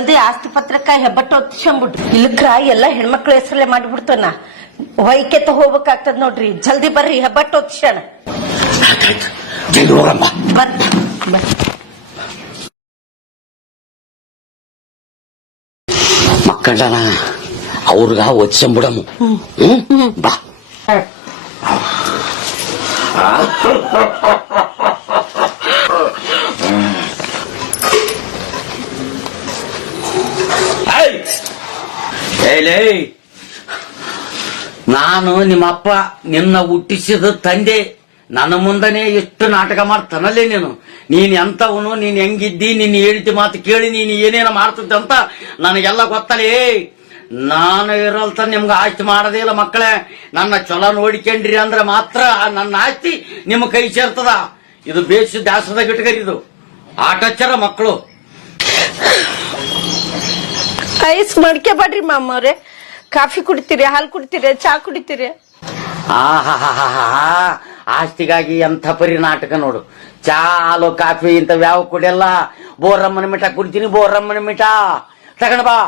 ಜಲ್ದಿ ಆಸ್ತಿ ಪತ್ರಕ್ಕ ಹೆಬ್ಬಟ್ಟು ಹೊತ್ತಿಸ್ಕೊಂಡ್ಬಿಡ್ರಿ, ಇಲ್ಲಕ್ರ ಎಲ್ಲಾ ಹೆಣ್ಮಕ್ಳ ಹೆಸರಲ್ಲೇ ಮಾಡ್ಬಿಡ್ತಾನ. ಹೊಯ್ಕೆತ ಹೋಗ್ಬೇಕಾಗ್ತದ ನೋಡ್ರಿ, ಜಲ್ದಿ ಬರ್ರಿ ಹೆಬ್ಬಟ್ಟು ಹೊತ್ತಿಸೋಣ. ಜಲ್ದಿ ಹೋಗಮ್ಮ. ಮಕ್ಕಳನ ಅವ್ರಿಗ ಒಚ್ಚಿಬಿಡಮು. ಬಾ. ನಾನು ನಿಮ್ಮಪ್ಪ ನಿನ್ನ ಹುಟ್ಟಿಸಿದ ತಂದೆ. ನನ್ನ ಮುಂದನೆ ಎಷ್ಟು ನಾಟಕ ಮಾಡ್ತಾನಲ್ಲೇ ನೀನ್ ಎಂತವನು, ನೀನ್ ಹೆಂಗಿದ್ದಿ, ನಿನ್ನ ಹೇಳ್ತಿ ಮಾತು ಕೇಳಿ ನೀನು ಏನೇನ ಮಾಡ್ತಿದ್ದ ಅಂತ ನನಗೆಲ್ಲ ಗೊತ್ತಲೇ. ನಾನು ಇರಲ್ತ ನಿಮ್ಗೆ ಆಸ್ತಿ ಮಾಡೋದೇ ಇಲ್ಲ ಮಕ್ಕಳೇ. ನನ್ನ ಚೊಲ ನೋಡಿಕೊಂಡ್ರಿ ಅಂದ್ರೆ ಮಾತ್ರ ನನ್ನ ಆಸ್ತಿ ನಿಮ್ಮ ಕೈ ಸೇರ್ತದ. ಇದು ಬೇಸ್ ದಾಸದ ಗಿಟ್ಕರಿದು ಆಟಚ್ಚರ ಮಕ್ಕಳು. ಐಸ್ ಮಡ್ಕೆ ಬಾಡ್ರಿ ಮಾಮವ್ರೆ. ಕಾಫಿ ಕುಡಿತೀರಿ, ಹಾಲು ಕುಡಿತೀರಿ, ಚಾ ಕುಡಿತೀರಿ? ಆಸ್ತಿಗಾಗಿ ಎಂಥ ಪರಿ ನಾಟಕ ನೋಡು. ಚಾ, ಹಾಲು, ಕಾಫಿ ಇಂಥವ್ ಯಾವ ಕುಡಿಯಲ್ಲ. ಬೋರಮ್ಮನ ಮಿಠ ಕುಡಿತೀನಿ, ಬೋರಮ್ಮನ ಮಿಠ ತಗೊಂಡ್ ಬಾ.